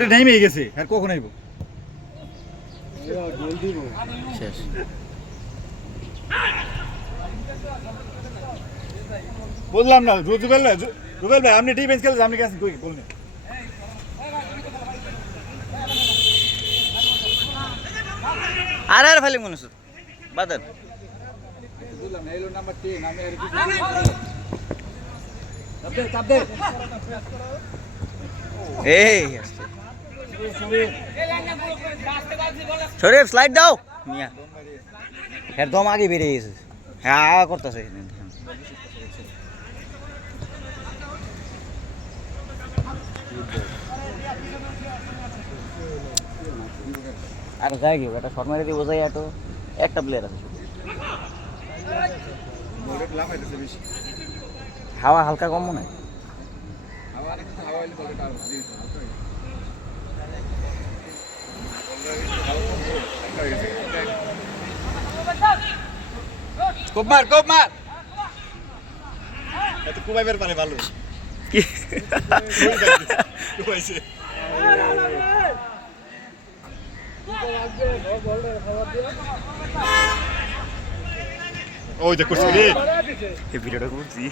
Time হয়ে গেছে আর কখন আইব শেষ। বললাম না রুবেল ভাই আপনি ডিফেন্স খেলেছেন আপনি ক্যান্সেল কই বলুন আর আর ফেলি মনে বাদন বললাম না এলো নাম্বার 10 আমি আর চাপ দে এই শরীফ স্লাইড দাও মিয়া একদম আগে বেরিয়ে গেছে হ্যাঁ করতেছে আর যাই কি এটা শর্ট মারি দিয়ে বোঝাই এত একটা প্লেয়ার আছে হাওয়া হালকা কম মনে হয় কোপ মার এত কুবাইবার পারে ভালো কি কুবাইছে ওই যে করছি রে এই ভিডিওটা করছি